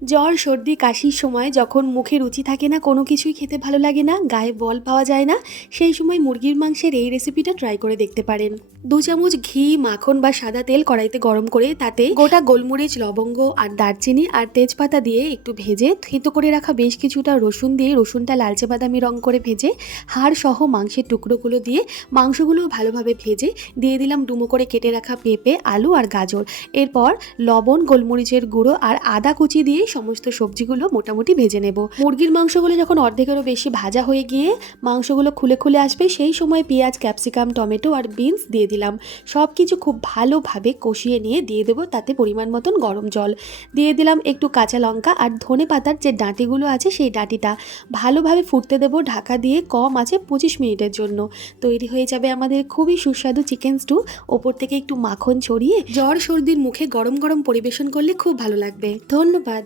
জ্বর সর্দি কাশির সময় যখন মুখে রুচি থাকে না, কোনো কিছুই খেতে ভালো লাগে না, গায়ে বল পাওয়া যায় না, সেই সময় মুরগির মাংসের এই রেসিপিটা ট্রাই করে দেখতে পারেন। 2 চামচ ঘি, মাখন বা সাদা তেল কড়াইতে গরম করে তাতে গোটা গোলমরিচ, লবঙ্গ আর দারচিনি আর তেজপাতা দিয়ে একটু ভেজে থেতো করে রাখা বেশ কিছুটা রসুন দিয়ে রসুনটা লালচে বাদামি রং করে ভেজে হাড় সহ মাংসের টুকরোগুলো দিয়ে মাংসগুলো ভালোভাবে ভেজে দিয়ে দিলাম ডুমো করে কেটে রাখা পেঁপে, আলু আর গাজর। এরপর লবণ, গোলমরিচের গুঁড়ো আর আদা কুচি দিয়ে সমস্ত সবজিগুলো মোটামুটি ভেজে নেব। মুরগির মাংসগুলো যখন অর্ধেকেরও বেশি ভাজা হয়ে গিয়ে মাংসগুলো খুলে খুলে আসবে, সেই সময় পেঁয়াজ, ক্যাপসিকাম, টমেটো আর বিনস দিয়ে দিলাম। সব কিছু খুব ভালোভাবে কষিয়ে নিয়ে দিয়ে দেবো তাতে পরিমাণ মতন গরম জল। দিয়ে দিলাম একটু কাঁচা লঙ্কা আর ধনে পাতার যে ডাঁটিগুলো আছে সেই ডাঁটিটা। ভালোভাবে ফুটতে দেবো ঢাকা দিয়ে কম আছে 25 মিনিটের জন্য। তৈরি হয়ে যাবে আমাদের খুবই সুস্বাদু চিকেন স্টু। ওপর থেকে একটু মাখন ছড়িয়ে জ্বর সর্দির মুখে গরম গরম পরিবেশন করলে খুব ভালো লাগবে। ধন্যবাদ।